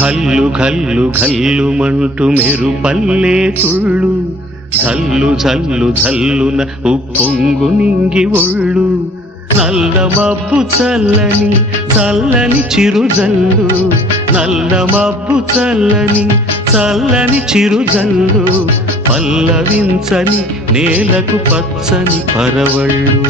కల్లు కల్లు కల్లుమంటూ మెరుపల్లే తుళ్ళు జల్లు జల్లు జల్లున ఉప్పొంగు నింగి ఒళ్ళు నల్ల మబ్బు చల్లని చల్లని చిరుజల్లు నల్ల మబ్బు చల్లని చల్లని చిరుజల్లు పల్లవించని నేలకు పచ్చని పరవళ్ళు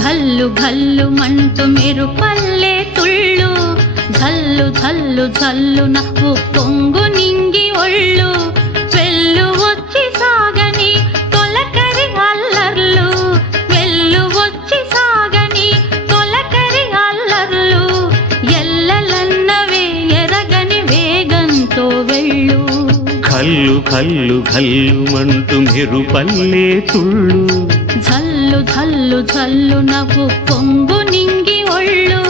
ఘల్లు ఘల్లు మంటూ మెరుపల్లే తుళ్ళు జల్లు జల్లు జల్లున ఉప్పొంగు నింగి ఒళ్ళు వెళ్ళు వచ్చి సాగని తొలకరి అల్లర్లు వెళ్ళు వచ్చి సాగని తొలకరి అల్లర్లు ఎల్లలన్నవే ఎరగని వేగంతో వెళ్ళు కల్లు కల్లు కల్లుమంటూ మెరుపల్లే తుళ్ళు జల్లు జల్లు జల్లు నవ్వు పొంగు నింగి ఒళ్ళు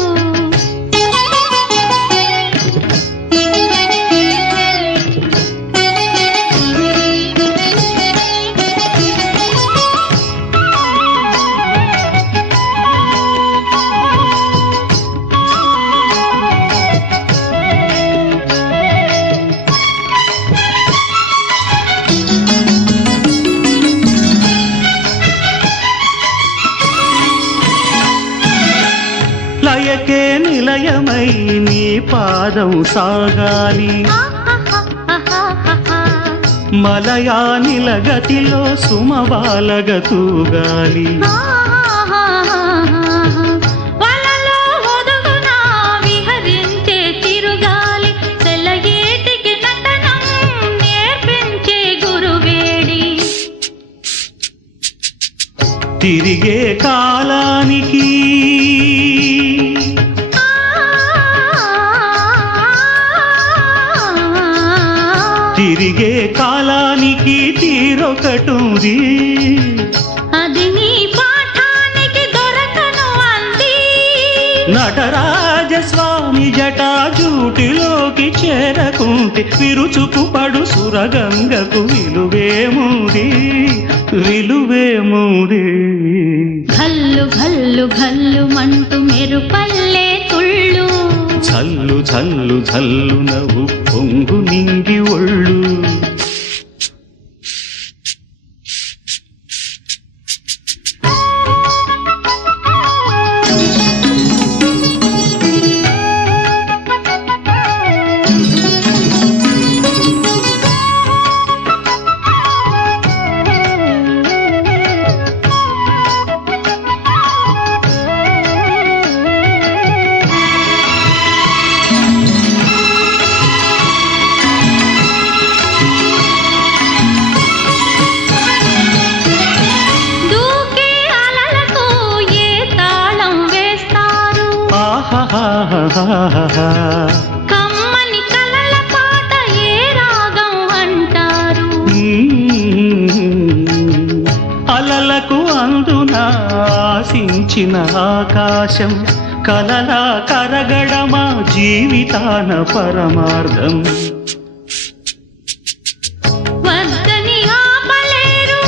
లయకే నిలయమై నీ పాదం సాగాలి మలయానిల గతిలో సుమబాలగ తూగాలి వలలో ఒదుగున విహరించే తిరుగాలి సెలయేటికి నటనం నేర్పించే గురువేడి తిరిగే కాలానికి తిరిగే కాలానికి తీరొకటుంది అది నీ పాఠానికి దొరకను అంది నటరాజస్వామి జటాజూటిలోకి చేరకుంటే విరుచుకు పడు సురగంగకు విలువేముంది విలువేముంది ఘల్లు ఘల్లు ఘల్లు మంటూ మెరుపల్లే తుళ్ళు జల్లు జల్లు జల్లు నవ్వు పొంగు నింగి ఒళ్ళు కమ్మని కలల పాట ఏ రాగం అంటారు అలలకు అందున ఆశించిన ఆకాశం కలలా కరగడమా జీవితాన పరమార్థం వద్దని ఆపలేరు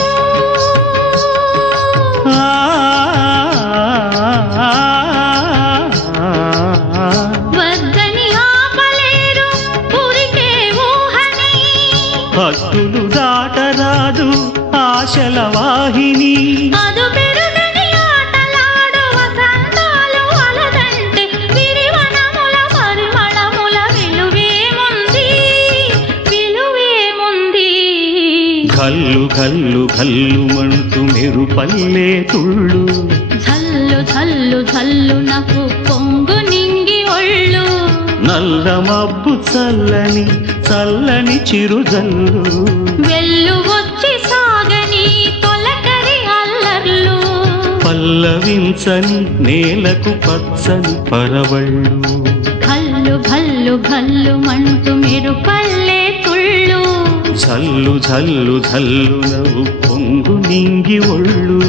భక్తులు దాటరాదు ఆశల వాహిని అదు పెరుగని ఆటలాడు వసంతాలు అలదంటే విరివనముల పరిమళముల విలువేముంది విలువేముంది కల్లు కల్లు కల్లుమంటూ మెరుపల్లే తుళ్ళు జల్లు జల్లు జల్లు నాకు పొంగు నింగి ఒళ్ళు నల్ల మబ్బు చల్లని చల్లని చిరుజల్లు వెళ్ళు వచ్చి సాగని తొలకరి అల్లర్లు పల్లవించని నేలకు పచ్చని పరవళ్ళు ఘల్లు ఘల్లు ఘల్లు మంటూ మెరుపల్లే తుళ్ళు జల్లు జల్లు జల్లు నవ్వు పొంగు నింగి ఒళ్ళు